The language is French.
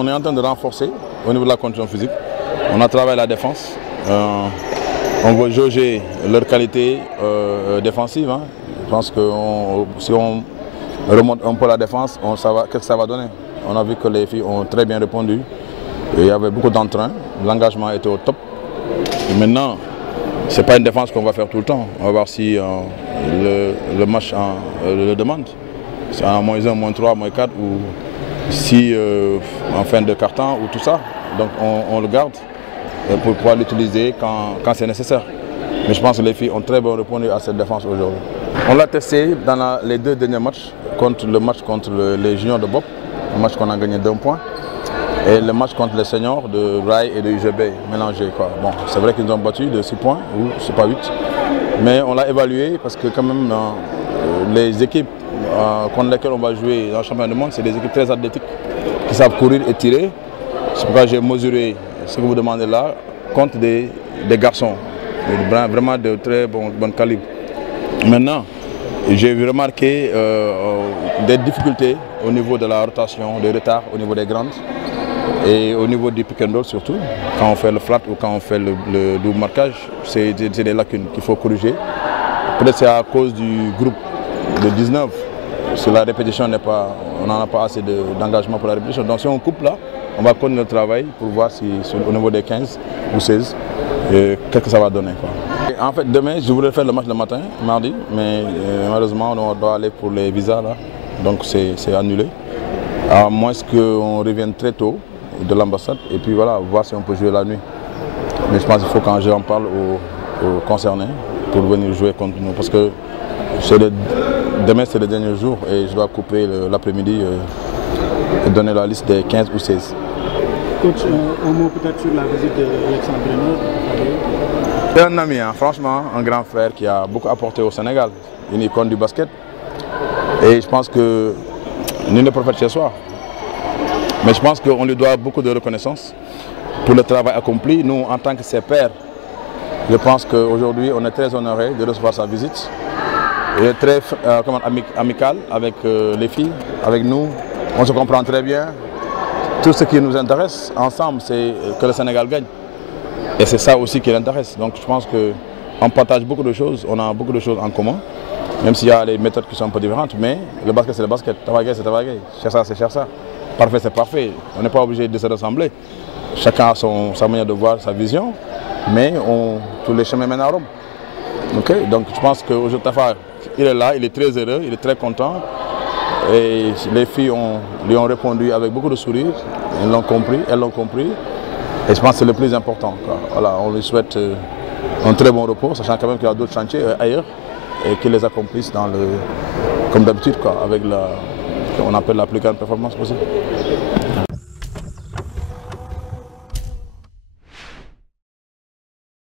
on est en train de renforcer au niveau de la condition physique. On a travaillé la défense. On veut jauger leur qualité défensive. Hein. Je pense que si on remonte un peu la défense, qu'est-ce que ça va donner? On a vu que les filles ont très bien répondu. Il y avait beaucoup d'entrain, l'engagement était au top. Et maintenant, ce n'est pas une défense qu'on va faire tout le temps. On va voir si le match le demande. C'est en -1, -3, -4 ou si en fin de quart-temps ou tout ça. Donc on le garde pour pouvoir l'utiliser quand c'est nécessaire. Mais je pense que les filles ont très bien répondu à cette défense aujourd'hui. On l'a testé dans les 2 derniers matchs, le match contre les juniors de Bob, un match qu'on a gagné d'1 point, et le match contre les seniors de Rai et de UGB mélangés. Bon, c'est vrai qu'ils nous ont battu de 6 points, ou c'est pas 8, mais on l'a évalué parce que quand même les équipes contre lesquelles on va jouer dans le championnat du monde, c'est des équipes très athlétiques qui savent courir et tirer. C'est pourquoi j'ai mesuré ce que vous demandez là contre des garçons, vraiment de très bon calibre. Maintenant, j'ai remarqué des difficultés au niveau de la rotation, des retards au niveau des grandes et au niveau du pick and roll surtout. Quand on fait le flat ou quand on fait le double marquage, c'est des lacunes qu'il faut corriger. Peut-être c'est à cause du groupe de 19. Si la répétition n'est pas, on n'en a pas assez d'engagement pour la répétition. Donc si on coupe là, on va continuer le travail pour voir si au niveau des 15 ou 16, qu'est-ce que ça va donner. En fait, demain, je voulais faire le match le matin, mardi, mais malheureusement, on doit aller pour les visas là, donc c'est annulé. À moins qu'on revienne très tôt de l'ambassade et puis voilà, voir si on peut jouer la nuit. Mais je pense qu'il faut quand j'en parle aux concernés pour venir jouer contre nous, parce que demain c'est le dernier jour et je dois couper l'après-midi et donner la liste des 15 ou 16. Coach, un mot peut-être sur la visite d'Alexandre Brenner. C'est un ami, hein, franchement, un grand frère qui a beaucoup apporté au Sénégal, une icône du basket. Et je pense que nul n'est prophète chez soi. Mais je pense qu'on lui doit beaucoup de reconnaissance pour le travail accompli. Nous, en tant que ses pairs, je pense qu'aujourd'hui, on est très honorés de recevoir sa visite. Il est très amical avec les filles, avec nous. On se comprend très bien. Tout ce qui nous intéresse ensemble, c'est que le Sénégal gagne. Et c'est ça aussi qui l'intéresse. Donc je pense qu'on partage beaucoup de choses, on a beaucoup de choses en commun. Même s'il y a des méthodes qui sont un peu différentes, mais le basket c'est le basket, Tavagay c'est Tavagay, Chersa c'est Chersa, parfait c'est parfait. On n'est pas obligé de se ressembler. Chacun a sa manière de voir, sa vision, mais tous les chemins mènent à Rome. Okay? Donc je pense qu'aujourd'hui Tafa, il est là, il est très heureux, il est très content. Et les filles lui ont répondu avec beaucoup de sourires, elles l'ont compris. Et je pense que c'est le plus important. Voilà, on lui souhaite un très bon repos, sachant quand même qu'il y a d'autres chantiers ailleurs et qu'il les accomplisse comme d'habitude, avec on appelle la plus grande performance possible.